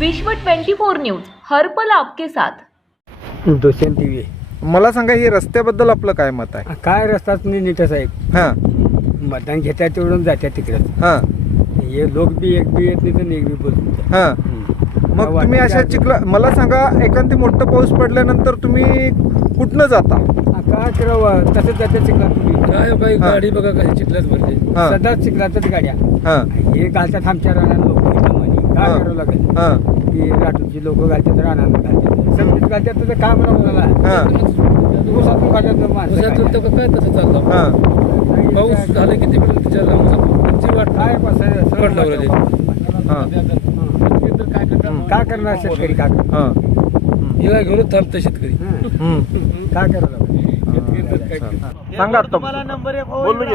विश्व 24 न्यूज हर्पल आपके साथ. दुष्यंत टी मला सांगा हे रस्त्याबद्दल आपलं काय मत आहे? काय रस्ताच नाही नीट साहेब हां. मतदान घेतात तेवढून जातात तिकडे. हां. हे लोक बी एक बी येत नाही तर एक बी बोलत हां. मग तुम्ही अशा चिखला मला सांगा एखादी मोठं पाऊस पडल्यानंतर तुम्ही कुठनं जाता? काय करावं? तसंच जातात चिखलात तुम्ही. काय काही हा. गाडी बघा काही चिखलाच भरली हां. सदाच चिखलातच गाड्या. हां. हे घालतात आमच्या म्हणे काय हा. करावं लागेल. हां. की राठोडची लोक घालतात रानात घालतात. समजीत घालतात तर काय म्हणावं मला हां. ऊसातून घालतात माणसं उसातून काय. तर काय तसं चाललं हां. पाऊस झाला किती पर्यंत विचारला वाट काय कसं- कट लावलेली. हां. काय करणार शेतकरी काय करणार? हां. हिला घेऊनच थांबतं शेतकरी. काय करावं सांगा आता.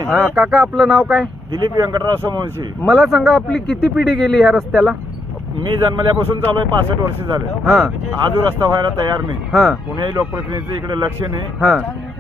हां काका आपलं नाव काय? दिलीप व्यंकटराव सोमवंशी. मला सांगा आपली किती पिढी गेली ह्या रस्त्याला? मी जन्मल्यापासून चालू आहे पासष्ट वर्ष झाले. हां. आजू रस्ता व्हायला तयार नाही. हां. कुणीही लोकप्रतिनिधीचं इकडे लक्ष नाही. हां.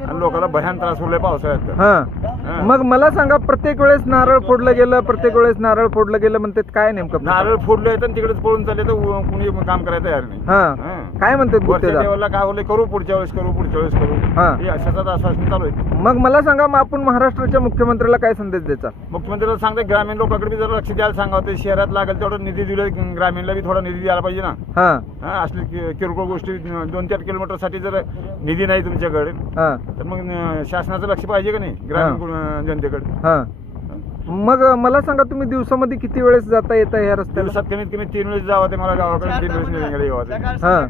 आणि लोकांना भयान त्रास होलाय पावसाळ्यात. हां. मग मला सांगा प्रत्येक वेळेस नारळ फोडलं गेलं प्रत्येक वेळेस नारळ फोडलं गेलं म्हणतात काय नेमकं? नारळ फोडले तर तिकडेच पळून चालले तर उ- कुणी काम करायला तयार नाही. हां. हां. काय म्हणतात वरच्या गुत्तेदार लेवलला काय होले करू पुढच्या वेळेस करू पुढच्या वेळेस करू. हां. हे अशाच आश्वासन चालू आहे. मग मला सांगा मग आपण महाराष्ट्राच्या मुख्यमंत्र्याला काय संदेश द्यायचा? मुख्यमंत्र्याला सांगते ग्रामीण लोकांकडे बी जरा लक्ष द्यायला सांगावं ते शहरात लागेल तेवढा निधी दिलं ग्रामीणला बी थोडा निधी द्यायला पाहिजे ना. हां. हा असली कि- किरकोळ गोष्टी दोन चार किलोमीटरसाठी जर निधी नाही तुमच्याकडे हां. तर मग अं, शासनाचं लक्ष पाहिजे का नाही? ग्रामीण अं, जनतेकडे. हां. मग मला सांगा तुम्ही दिवसामध्ये किती वेळेस जाता येता ह्या रस्त्याला? दिवसात कमीत कमी तीन वेळेस जावं ते मला गावाकडे तीन वेळेस हां.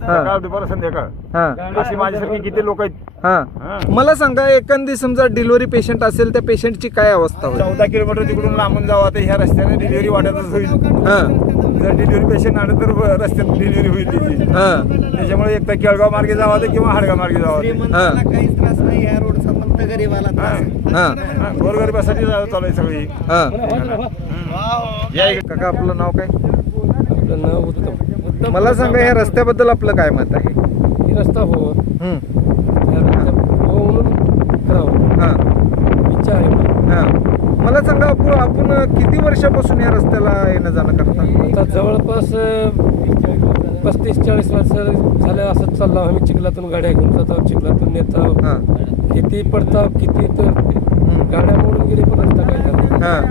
सकाळ दुपार संध्याकाळ. हां. अशी माझ्यासारखी किती लोक आहेत? हां. हां. मला सांगा एखादी समजा डिलिव्हरी पेशंट असेल त्या पेशंटची काय अवस्था होईल? चौदा किलोमीटर तिकडून लांबून जावं तर ह्या रस्त्याने डिलिव्हरी वाटतच होईल. हां. जर डिलिव्हरी पेशंट आलं तर रस्त्यात डिलिव्हरी होईल त्याची हां. त्याच्यामुळे एक तर केळगाव मार्गे जावं ते किंवा हाडगाव मार्गे जावं ते. हां. काहीच त्रास नाही या रोडचा फक्त गरीबाला त्रास आहे. हां. गोरगरिबासाठी जा- चालू आहे सगळी. हां. या इकडे. काका आपलं नाव काय? आपलं नाव उत्तम उत्तम मला सांगा ह्या रस्त्याबद्दल आपलं काय मत आहे? ही रस्ता हो. हं. या रस्त्या हो म्हणून करावं. हां. इच्छा आहे मला. हां. मला सांगा आपण आपण किती वर्षापासून या रस्त्याला येणं जाणं करता? आता जवळपास अं, पस्तीस चाळीस वर्ष झालं असंच चाललो. आम्ही चिखलातून गाड्या घेऊन जातो चिखलातून नेतो. हां. किती पडता किती तर. गाड्या मोडून गेली पण रस्ता काय हां.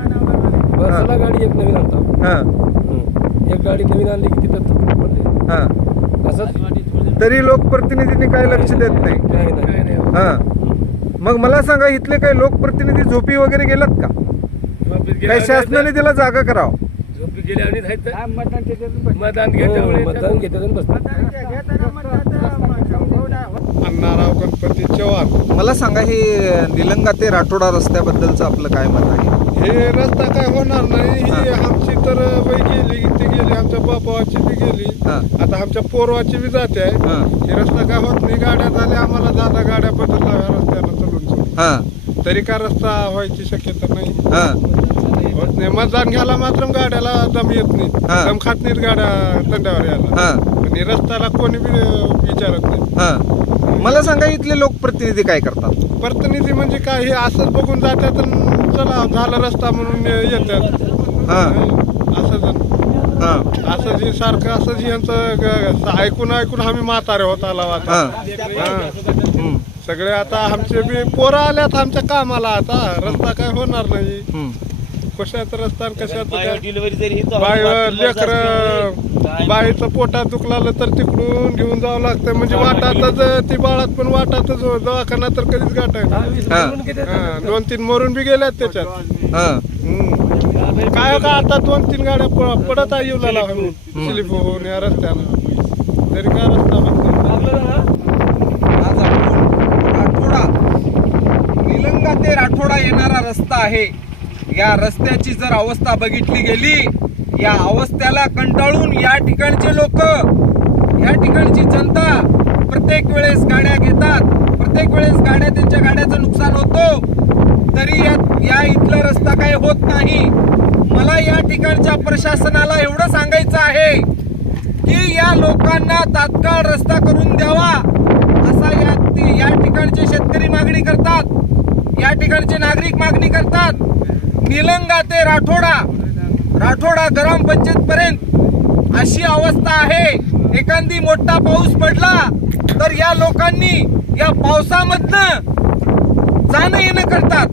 वर्षाला गाडी एक नवीन आणतो. हां. हं. एक गाडी नवीन आणली की तिथं तुटून पडले. हां. असंच. तरी लोकप्रतिनिधींनी काय लक्ष देत नाही. काही नाही. हां. मग मला सांगा इथले काही लोकप्रतिनिधी झोपी वगैरे गेलात का? काही शासनाने त्याला जागा करावं. झोपी गेले आणि नाही तर काय मतदान बस- मतदान घेते मतदान घेते आणि बसतात. अण्णाराव गणपती चव्हाण मला सांगा हे निलंगा ते राठोडा रस्त्याबद्दलचं आपलं काय मत आहे? हे रस्ता काय होणार नाही ही आमची तर वय गेली ती गेली आमच्या बापाची ती गेली. हां. आता आमच्या पोरवाची बी जाते. आहे हां. हे रस्ता काय होत नाही गाड्या झाल्या आम्हाला जाता गाड्या बदलल्या या रस्त्यानं चलून चलून हां. तरी काय रस्ता व्हायची शक्यता नाही. हां. होत नाही. मतदान घ्यायला मात्र गाड्याला दम येत नाही. हा. दम खात नाहीत गाड्या तंड्यावर यायला. हां. आणि रस्त्याला कोणी बी विचारत नाही. हां. मला सांगा इथले लोकप्रतिनिधी काय करतात? प्रतिनिधी म्हणजे काय? हे असंच बघून जातात चला झाला रस्ता म्हणून येतात. हां. असं जण- हां. असं जे सारखं असं जे यांचं ग- ग- ऐकून ऐकून आम्ही म्हातारे होत आला आता. हां. हा. हं, सगळे आता आमचे बी पोरं आल्यात आमच्या कामाला आता. रस्ता काय होणार नाही. कशात रस्ता कशात डिलिव्हरी जरी ही लेकर बाईचं पोटात दुखलालं तर तिकडून घेऊन जावं लागतं. म्हणजे वाटातच ती बाळात पण वाटातच हो- दवाखाना तर कधीच गाठायचं दोन तीन मरून बी गेल्यात त्याच्यात. हां. हम्म. काय का आता दोन तीन गाड्या पडत आहे येऊ लागला स्लिप होऊन या रस्त्यानं. तरी काय रस्ता राठोडा. निलंगा ते राठोडा येणारा रस्ता आहे. या रस्त्याची जर अवस्था बघितली गेली या अवस्थेला कंटाळून या ठिकाणचे लोक या ठिकाणची जनता प्रत्येक वेळेस गाड्या घेतात प्रत्येक वेळेस गाड्या त्यांच्या गाड्याचं नुकसान होतो तरी या या इथला रस्ता काही होत नाही. मला या ठिकाणच्या प्रशासनाला एवढं सांगायचं आहे की या लोकांना तात्काळ रस्ता करून द्यावा असा या या ठिकाणचे शेतकरी मागणी करतात या ठिकाणचे नागरिक मागणी करतात. निलंगा ते राठोडा. राठोडा ग्रामपंचायत पर्यंत. अशी अवस्था आहे. एखादी मोठा पाऊस पडला तर या लोकांनी या पावसामधनं जाणं येणं करतात.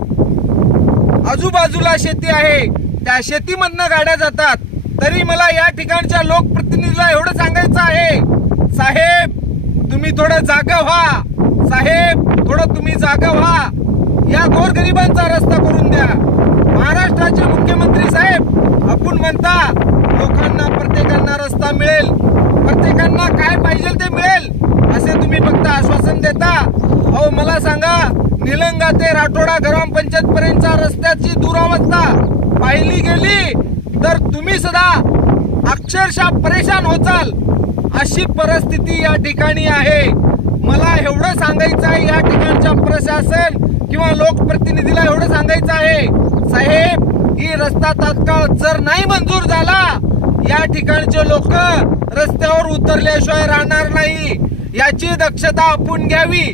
आजूबाजूला शेती आहे. त्या शेतीमधनं गाड्या जातात. तरी मला या ठिकाणच्या लोकप्रतिनिधीला एवढं सांगायचं आहे. साहेब तुम्ही थोडं जागा व्हा. साहेब थोडं तुम्ही जागा व्हा. या गोरगरिबांचा रस्ता करून द्या. महाराष्ट्राचे मुख्यमंत्री साहेब आपण म्हणता लोकांना प्रत्येकांना रस्ता मिळेल. प्रत्येकांना काय पाहिजे ते मिळेल असे तुम्ही फक्त आश्वासन देता. अहो मला सांगा निलंगा ते राठोडा ग्रामपंचायत पर्यंतच्या रस्त्याची दुरावस्था पाहिली गेली तर तुम्ही सुद्धा अक्षरशः परेशान होचाल. अशी परिस्थिती या ठिकाणी आहे. मला एवढं सांगायचं आहे या ठिकाणच्या प्रशासन किंवा लोकप्रतिनिधीला एवढं सांगायचं आहे. साहेब ही रस्ता तात्काळ जर नाही मंजूर झाला या ठिकाणचे लोक रस्त्यावर उतरल्याशिवाय राहणार नाही. याची दक्षता आपण घ्यावी.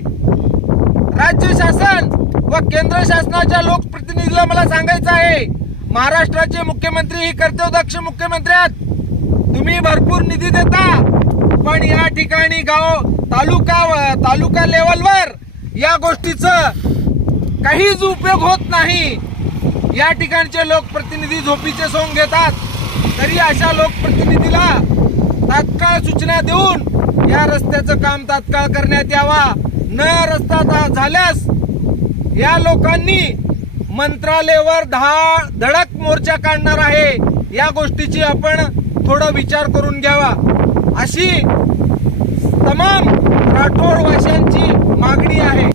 राज्य शासन व केंद्र शासनाच्या लोकप्रतिनिधीला मला सांगायचं आहे महाराष्ट्राचे मुख्यमंत्री ही कर्तव्यदक्ष मुख्यमंत्री आहेत तुम्ही भरपूर निधी देता पण या ठिकाणी गाव तालुका तालुका लेवलवर या गोष्टीचं काहीच उपयोग होत नाही. या ठिकाणचे लोकप्रतिनिधी झोपीचे सोंग घेतात. तरी अशा लोकप्रतिनिधीला तात्काळ सूचना देऊन या रस्त्याचं काम तात्काळ करण्यात यावा. न रस्ता झाल्यास या लोकांनी मंत्रालयावर धा धडक मोर्चा काढणार आहे. या गोष्टीची आपण थोडा विचार करून घ्यावा. अशी तमाम राठोडवाशांची मागणी आहे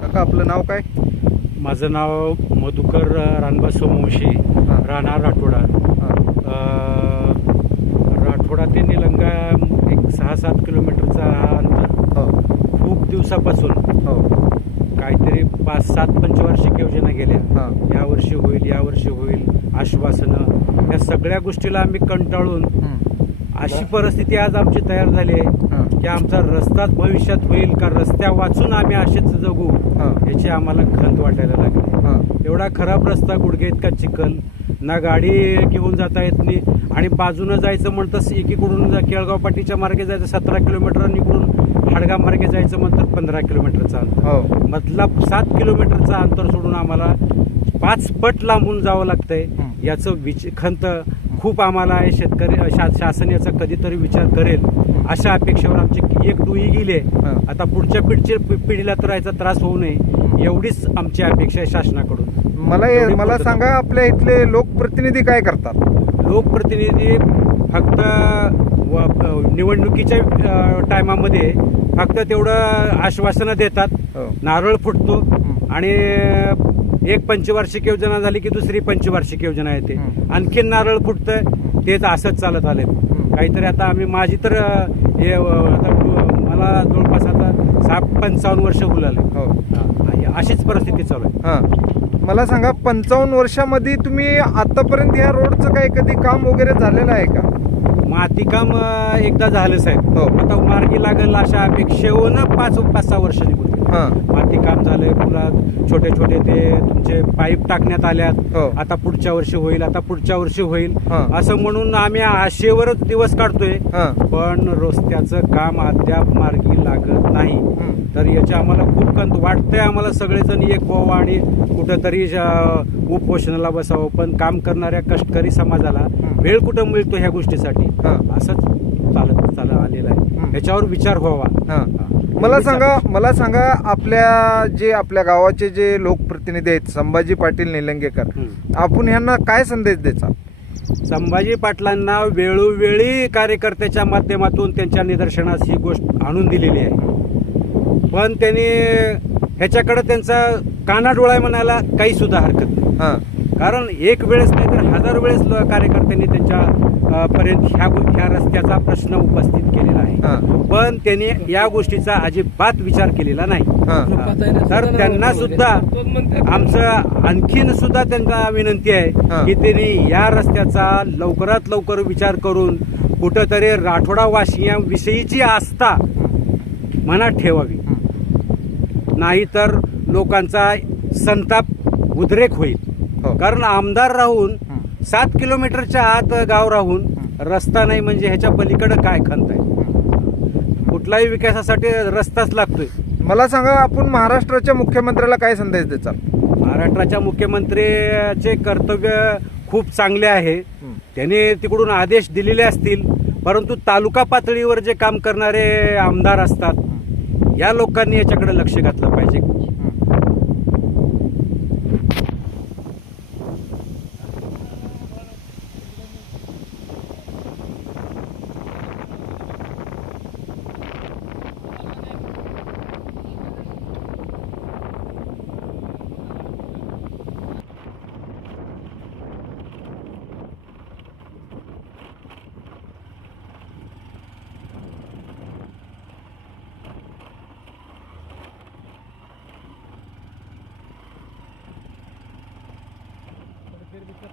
काका आपलं नाव काय? माझं नाव मधुकर रानबा सोमवंशी राहणार राठोडा. राठोडा ते निलंगा एक सहा सात किलोमीटरचा हा अंतर. हो. खूप दिवसापासून हो. काहीतरी पाच सात पंचवार्षिक योजना गेल्या. हां. या वर्षी होईल या वर्षी होईल आश्वासनं. या सगळ्या गोष्टीला आम्ही कंटाळून. अशी परिस्थिती आज आमची तयार झाली आहे की आमचा रस्ताच भविष्यात होईल का रस्त्या वाचून आम्ही असेच जगू याची आम्हाला खंत वाटायला लागली. एवढा खराब रस्ता गुडघे इतका चिखल ना गाडी घेऊन जाता येत नाही आणि बाजूनं जायचं म्हणतं एकीकडून केळगाव पाटीच्या मार्गे जायचं सतरा किलोमीटर आणि इकडून हाडगा मार्गे जायचं म्हणतात पंधरा किलोमीटरचा अंतर. हो. मधला सात किलोमीटरचा अंतर सोडून आम्हाला पाच पट लांबून जावं लागतंय. याचं विच खंत खूप आम्हाला आहे शेतकरी शा शासन याचा कधीतरी विचार करेल अशा अपेक्षेवर आमची एक डुई गेली आहे. आता पुढच्या पिढीच्या पिढीला तर याचा त्रास होऊ नये. एवढीच आमची अपेक्षा आहे शासनाकडून. मला मला. सांगा आपल्या इथले लोकप्रतिनिधी काय करतात? लोकप्रतिनिधी फक्त निवडणुकीच्या टायमामध्ये फक्त तेवढं आश्वासनं देतात. हो. नारळ फुटतो आणि एक पंचवार्षिक योजना झाली की दुसरी पंचवार्षिक योजना येते. आणखीन नारळ फुटतंय तेच असंच चालत आले काहीतरी आता आम्ही माझी तर हे आता मला जवळपास आता सहा पंचावन्न वर्ष उलाले हो. अशीच परिस्थिती चालू आहे. मला सांगा पंचावन्न वर्षामध्ये तुम्ही आतापर्यंत या रोडचं काही कधी काम वगैरे झालेलं आहे का? मातीकाम अ, एकदा झालं साहेब. हो. आता मार्गी लागल अशा अपेक्षेवर पाच पाच सहा वर्ष निघून. गेली. हां मातीकाम झालंय पुन्हा छोटे छोटे ते तुमचे पाईप टाकण्यात आल्यात हो. आता पुढच्या वर्षी होईल आता पुढच्या वर्षी होईल हां. असं म्हणून आम्ही आशेवरच दिवस काढतोय हां पण रस्त्याचं काम अद्याप मार्गी लागत नाही. तर याची आम्हाला खूप कंत वाटतंय आम्हाला सगळेजण एक व्हावं आणि कुठंतरी अं, उपोषणाला बसावं पण काम करणाऱ्या कष्टकरी समाजाला वेळ कुठं मिळतो ह्या गोष्टीसाठी हां. असंच चालत चालत आलेलं आहे हं. याच्यावर विचार व्हावा हां. मला सांगा. मला सांगा आपल्या जे आपल्या गावाचे जे लोकप्रतिनिधी आहेत संभाजी पाटील निलंगेकर. आपण ह्यांना काय संदेश द्यायचा संभाजी पाटलांना वेळोवेळी कार्यकर्त्याच्या माध्यमातून त्यांच्या निदर्शनास ही गोष्ट आणून दिलेली आहे पण त्यांनी ह्याच्याकडे त्यांचा कानाडोळा म्हणायला काही सुद्धा हरकत नाही कारण एक वेळेस नाही तर हजार वेळेस कार्यकर्त्यांनी त्यांच्या पर्यंत ह्या ह्या रस्त्याचा प्रश्न उपस्थित केलेला आहे. पण त्यांनी या गोष्टीचा अजिबात विचार केलेला नाही. तर त्यांना सुद्धा आमचं आणखीन सुद्धा त्यांना विनंती हा. आहे की त्यांनी या रस्त्याचा लवकरात लवकर विचार करून कुठंतरी राठोडा वाशियांविषयीची आस्था मनात ठेवावी. नाहीतर लोकांचा संताप उद्रेक होईल. कारण आमदार राहून सात किलोमीटरच्या आत गाव राहून रस्ता नाही म्हणजे ह्याच्या पलीकडे काय खंत आहे? कुठलाही विकासासाठी रस्ताच लागतोय. मला सांगा आपण महाराष्ट्राच्या मुख्यमंत्र्याला काय संदेश द्याल महाराष्ट्राच्या मुख्यमंत्र्याचे कर्तव्य खूप चांगले आहे. त्यांनी तिकडून आदेश दिलेले असतील परंतु तालुका पातळीवर जे काम करणारे आमदार असतात या लोकांनी याच्याकडे लक्ष घातलं पाहिजे.